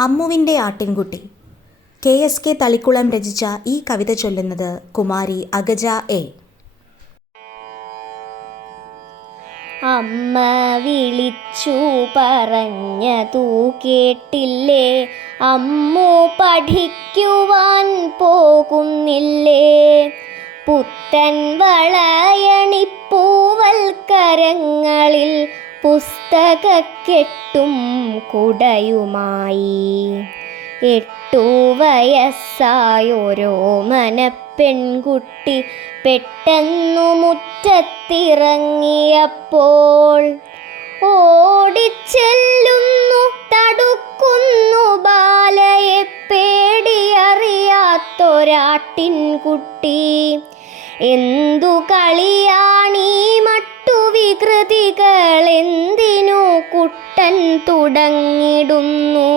അമ്മുവിന്റെ ആട്ടിൻകുട്ടി. K S K Thalikulam രചിച്ച ഈ കവിത ചൊല്ലുന്നത് കുമാരി അഗജ എ. അമ്മ വിളിച്ചു പറഞ്ഞതു കേട്ടില്ലേ? അമ്മു പഠിക്കുവാൻ പോകുന്നില്ലേ? പുത്തൻ വളയണിപ്പൂവൽക്കരങ്ങളിൽ പുസ്തകക്കെട്ടും കുടയുമായി. എട്ടു വയസ്സായോരോ മനപ്പെൺകുട്ടി പെട്ടെന്നു മുറ്റത്തിറങ്ങിയപ്പോൾ ഓടിച്ചെല്ലുന്നു തടുക്കുന്നു ബാലയെ പേടിയറിയാത്തൊരാട്ടിൻകുട്ടി. എന്തു കളിയാണീ തുടങ്ങിടുന്നു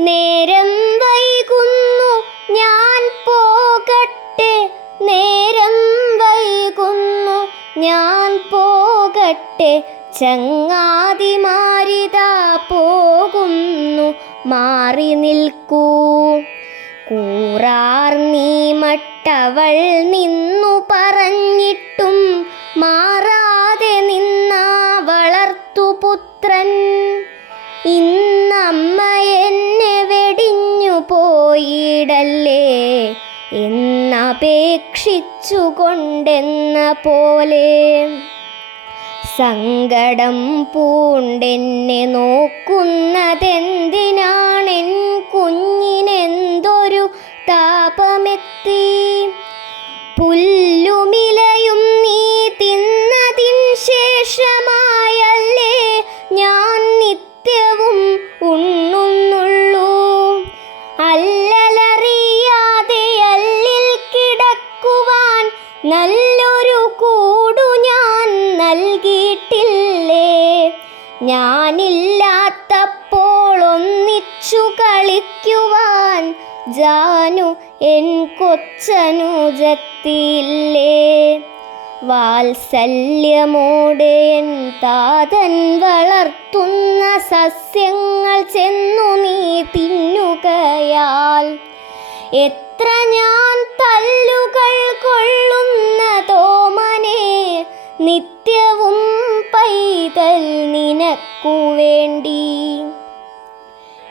നേരം വൈകുന്നു ഞാൻ പോകട്ടെ. നേരം വൈകുന്നു ഞാൻ പോകട്ടെ. ചങ്ങാതിമാരിതാ പോകുന്നു മാറി നിൽക്കൂ. കൂറാർ നീ മട്ടവൾ നിന്നു പറഞ്ഞിട്ടും മാറാതെ എന്നപേക്ഷിച്ചുകൊണ്ടെന്ന പോലെ സങ്കടം പൂണ്ടെന്നെ നോക്കുന്നതെന്തിനാണെൻ കുഞ്ഞിനെന്തൊരു നല്ലൊരു കൂടു ഞാൻ നൽകിയിട്ടില്ലേ? ഞാനില്ലാത്തപ്പോൾ ഒന്നിച്ചു കളിക്കുവാൻ ജാനു എൻ കൊച്ചനുജത്തിയില്ലേ വാത്സല്യമോടെ എൻ താതൻ വളർത്തുന്ന സസ്യങ്ങൾ ചെന്നു നീ തിന്നുകയാൽ എത്ര ഞാൻ തല്ലുകൾ കൊള്ളുന്നതോമനെ നിത്യവും പൈതൽ നിനക്കു വേണ്ടി.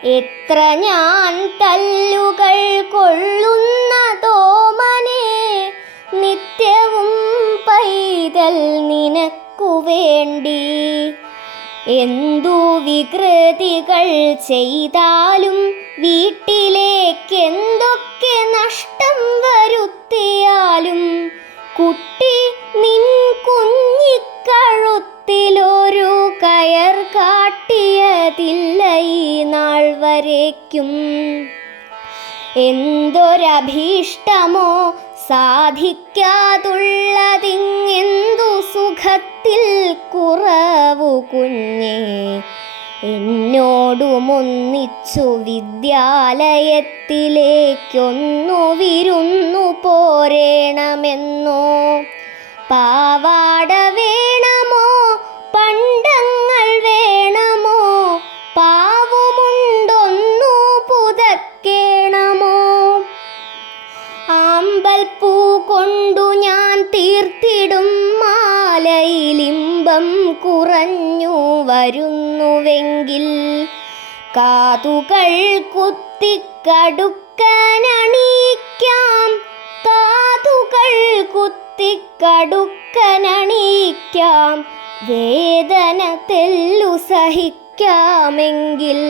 എത്ര ഞാൻ തല്ലുകൾ കൊള്ളുന്നതോമനെ നിത്യവും പൈതൽ നിനക്കു വേണ്ടി. എന്തു വികൃതികൾ ചെയ്താലും വീട്ടിലേക്കെന്തൊക്കെ നഷ്ടം വരുത്തിയാലും കുട്ടി വരേക്കും എന്തൊരഭീഷ്ടമോ സാധിക്കാതുള്ളതിങ്ങെന്തു സുഖത്തിൽ കുറവു കുഞ്ഞേ. എന്നോടുമൊന്നിച്ചു വിദ്യാലയത്തിലേക്കൊന്നു വിരുന്നു പോരേണമെന്നോ. പാവാട മാലയിലിമ്പം കുറഞ്ഞു വരുന്നുവെങ്കിൽ കാതുകൾ കുത്തിക്കടുക്കനണീക്കാം കാതുകൾ കുത്തിക്കടുക്കനണീക്കാം വേദന തെല്ലു സഹിക്കാമെങ്കിൽ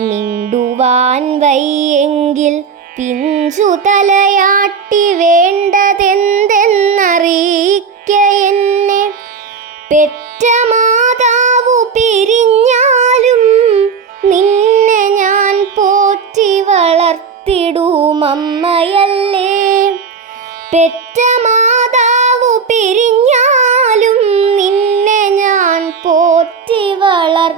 മിണ്ടുവാൻ വയ്യെങ്കിൽ പിഞ്ചു തലയാട്ടി വേണ്ടതെന്തെന്നറിയിക്ക പെറ്റ മാതാവു പിരിഞ്ഞാലും നിന്നെ ഞാൻ പോറ്റി വളർത്തിടുമമ്മയല്ലേ പെറ്റ മാതാവു പിരിഞ്ഞാലും നിന്നെ ഞാൻ പോറ്റി വളർത്തിടുമമ്മയല്ലേ